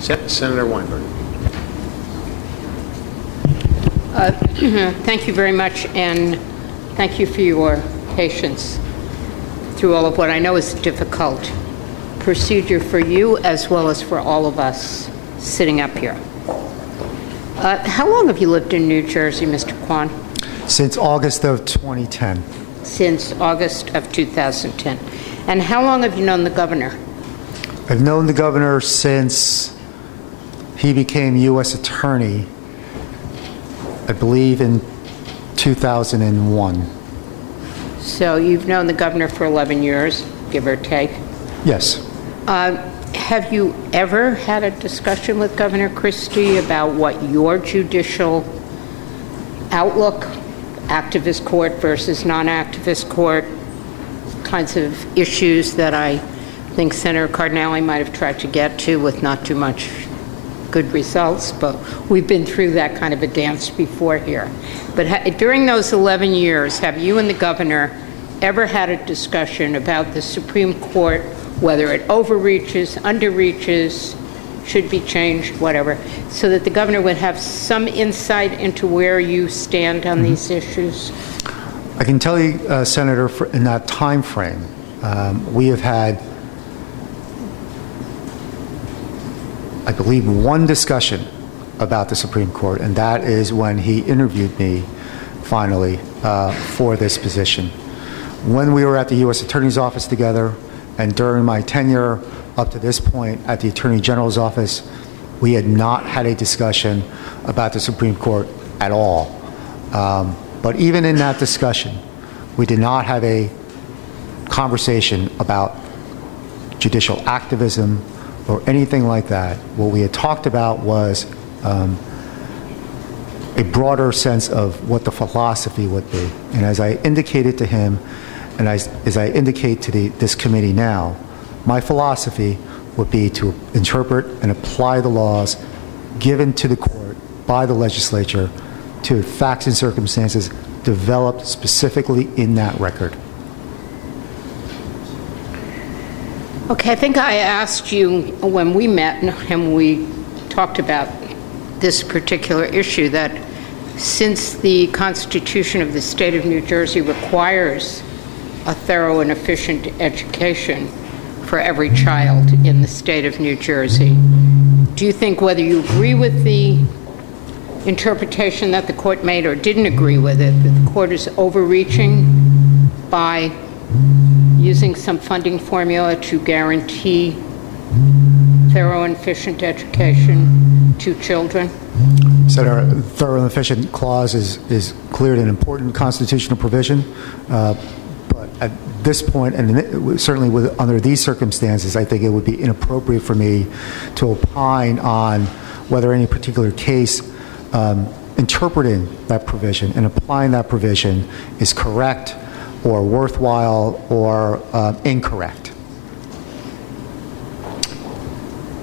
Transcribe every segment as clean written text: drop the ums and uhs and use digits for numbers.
Senator Weinberg. Thank you very much, and thank you for your patience through all of what I know is a difficult procedure for you as well as for all of us sitting up here. How long have you lived in New Jersey, Mr. Kwon? Since August of 2010. Since August of 2010. And how long have you known the governor? I've known the governor since he became U.S. Attorney, I believe in 2001. So you've known the governor for 11 years, give or take? Yes. Have you ever had a discussion with Governor Christie about what your judicial outlook, activist court versus non-activist court, kinds of issues that I think Senator Cardinale might have tried to get to with not too much good results, but we've been through that kind of a dance before here. But during those 11 years, have you and the governor ever had a discussion about the Supreme Court, whether it overreaches, underreaches, should be changed, whatever, so that the governor would have some insight into where you stand on these issues? I can tell you, Senator, in that time frame, we have had, I believe, one discussion about the Supreme Court, and that is when he interviewed me, finally, for this position. When we were at the U.S. Attorney's Office together, and during my tenure up to this point at the Attorney General's office, we had not had a discussion about the Supreme Court at all. But even in that discussion, we did not have a conversation about judicial activism or anything like that. What we had talked about was a broader sense of what the philosophy would be. And as I indicated to him, and as I indicate to this committee now, my philosophy would be to interpret and apply the laws given to the court by the legislature to facts and circumstances developed specifically in that record. Okay, I think I asked you when we met and we talked about this particular issue that since the Constitution of the state of New Jersey requires a thorough and efficient education for every child in the state of New Jersey, do you think, whether you agree with the interpretation that the court made or didn't agree with it, that the court is overreaching by using some funding formula to guarantee thorough and efficient education to children? Senator, thorough and efficient clause is clearly an important constitutional provision. But at this point, and certainly under these circumstances, I think it would be inappropriate for me to opine on whether any particular case interpreting that provision and applying that provision is correct or worthwhile or incorrect.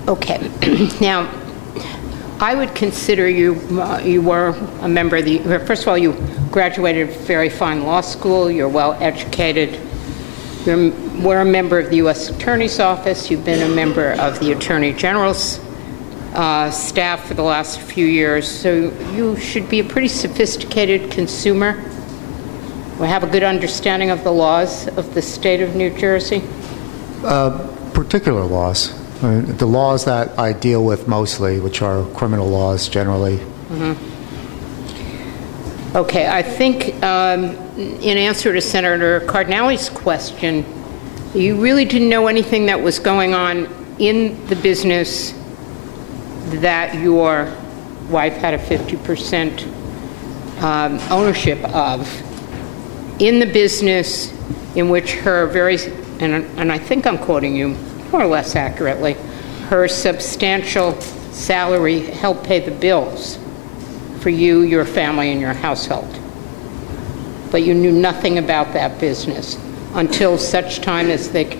Okay. Now, I would consider you were a member of the, first of all, you graduated a very fine law school, you're well educated, you were a member of the U.S. Attorney's Office, you've been a member of the Attorney General's staff for the last few years, so you should be a pretty sophisticated consumer. We have a good understanding of the laws of the state of New Jersey? Particular laws. The laws that I deal with mostly, which are criminal laws generally. Mm-hmm. Okay, I think in answer to Senator Cardinale's question, you really didn't know anything that was going on in the business that your wife had a 50% ownership of, in the business in which her very, and I think I'm quoting you more or less accurately, her substantial salary helped pay the bills for you, your family, and your household. But you knew nothing about that business until such time as they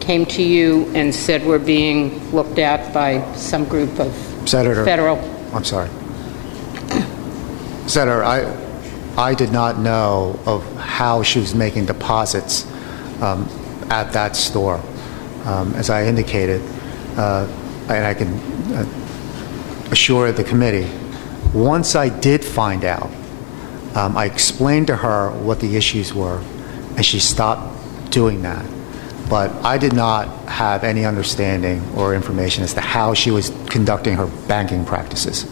came to you and said we're being looked at by some group of Senator, federal. I'm sorry. Senator, I did not know of how she was making deposits at that store. As I indicated, and I can assure the committee, once I did find out, I explained to her what the issues were, and she stopped doing that. But I did not have any understanding or information as to how she was conducting her banking practices.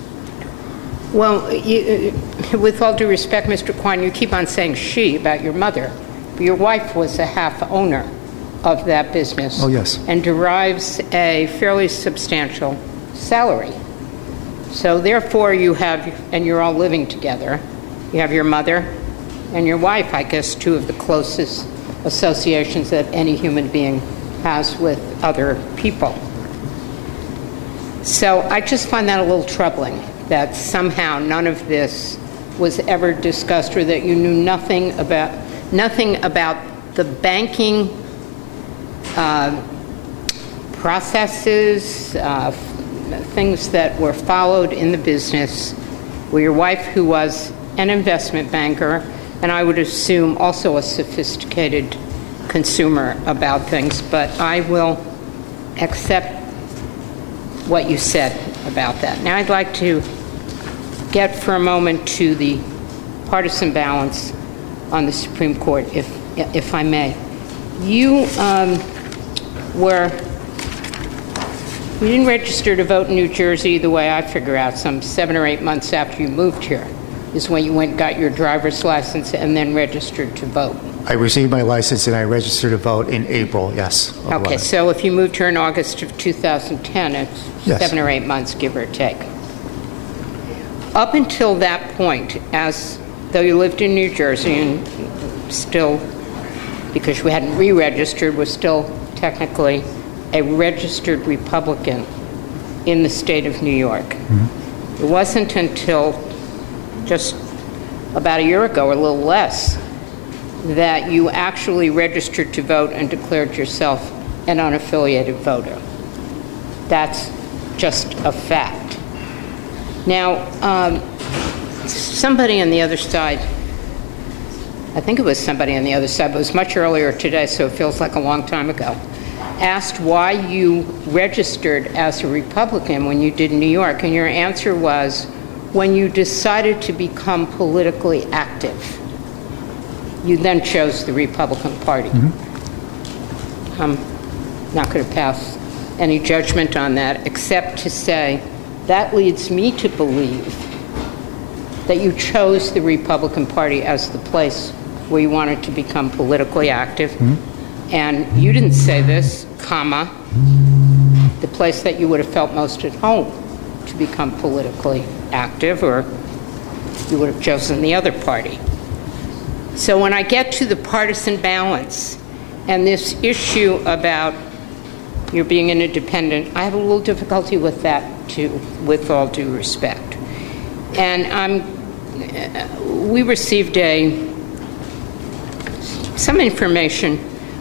Well, with all due respect, Mr. Kwon, you keep on saying she about your mother. But your wife was a half owner of that business. Oh, yes. And derives a fairly substantial salary. So therefore you have, and you're all living together, you have your mother and your wife, I guess, two of the closest associations that any human being has with other people. So I just find that a little troubling, that somehow none of this was ever discussed, or that you knew nothing about the banking processes, things that were followed in the business, where your wife, who was an investment banker, and I would assume also a sophisticated consumer about things, but I will accept what you said about that. Now I'd like to get for a moment to the partisan balance on the Supreme Court, if I may. You didn't register to vote in New Jersey, the way I figure out, some 7 or 8 months after you moved here, is when you went and got your driver's license and then registered to vote. I received my license and I registered to vote in April, yes. Okay, so if you moved here in August of 2010, it's yes. 7 or 8 months, give or take. Up until that point, as though you lived in New Jersey and still, because you hadn't re-registered, was still technically a registered Republican in the state of New York. Mm-hmm. It wasn't until just about a year ago, or a little less, that you actually registered to vote and declared yourself an unaffiliated voter. That's just a fact. Now, somebody on the other side, I think it was somebody on the other side, but it was much earlier today, so it feels like a long time ago, asked why you registered as a Republican when you did in New York, and your answer was, when you decided to become politically active, you then chose the Republican Party. Mm-hmm. I'm not going to pass any judgment on that, except to say that leads me to believe that you chose the Republican Party as the place where you wanted to become politically active. Mm-hmm. And you didn't say this, comma, the place that you would have felt most at home to become politically active, or you would have chosen the other party. So when I get to the partisan balance and this issue about your being an independent, I have a little difficulty with that too, with all due respect. And we received some information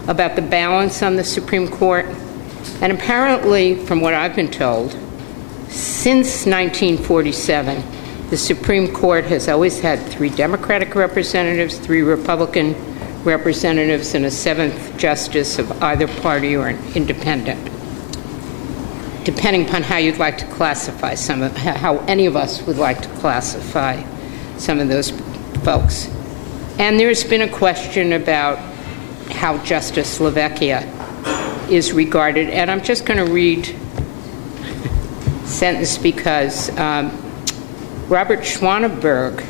about the balance on the Supreme Court, and apparently, from what I've been told, since 1947, the Supreme Court has always had 3 Democratic representatives, 3 Republican representatives, and a 7th justice of either party or an independent, depending upon how you'd like to classify how any of us would like to classify some of those folks. And there's been a question about how Justice Slovakia is regarded, and I'm just going to read a sentence because Robert Schwanenberg,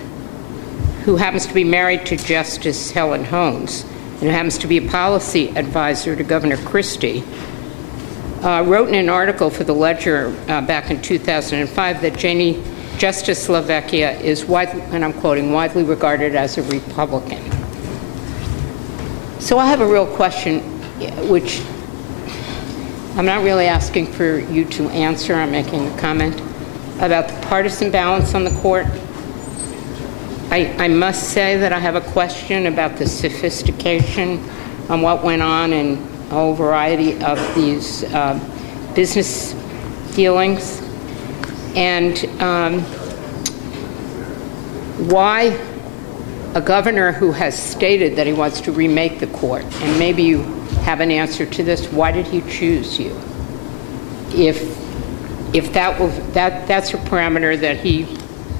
who happens to be married to Justice Helen Holmes, and who happens to be a policy advisor to Governor Christie, wrote in an article for the Ledger back in 2005 that Justice Slovakia is widely, and I'm quoting, widely regarded as a Republican. So I have a real question, which I'm not really asking for you to answer, I'm making a comment about the partisan balance on the court. I must say that I have a question about the sophistication on what went on in a whole variety of these business dealings, and why a governor who has stated that he wants to remake the court, and maybe you have an answer to this, why did he choose you? If if that's a parameter that he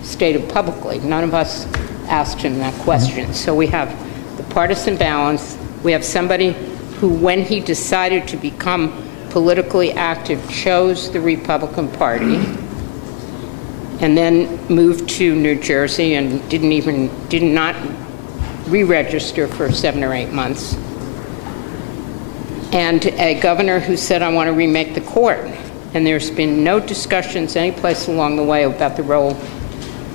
stated publicly. None of us asked him that question. So we have the partisan balance. We have somebody who, when he decided to become politically active, chose the Republican Party and then moved to New Jersey and did not re-register for 7 or 8 months. And a governor who said, I want to remake the court. And there's been no discussions anyplace along the way about the role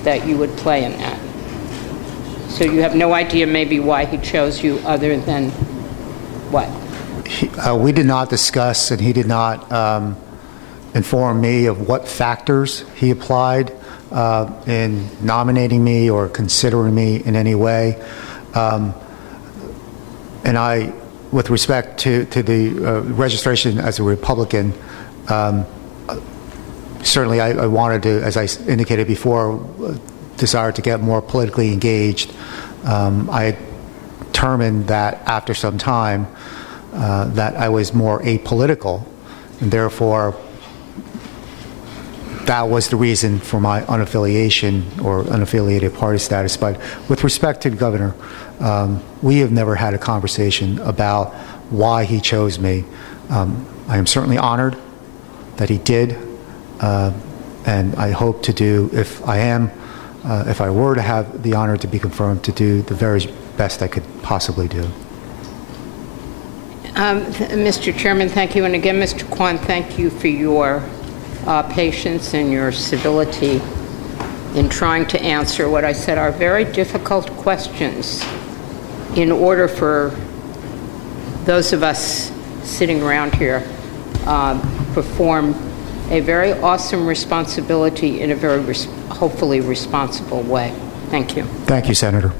that you would play in that. So you have no idea maybe why he chose you other than what? We did not discuss, and he did not inform me of what factors he applied in nominating me or considering me in any way. And I, with respect to the registration as a Republican, certainly I wanted to, as I indicated before, desired to get more politically engaged. I determined that after some time that I was more apolitical, and therefore that was the reason for my unaffiliation or unaffiliated party status. But with respect to the governor, we have never had a conversation about why he chose me. I am certainly honored that he did, and I hope to do, if I were to have the honor to be confirmed, to do the very best I could possibly do. Mr. Chairman, thank you. And again, Mr. Kwon, thank you for your patience and your civility in trying to answer what I said are very difficult questions in order for those of us sitting around here perform a very awesome responsibility in a very hopefully responsible way. Thank you. Thank you, Senator.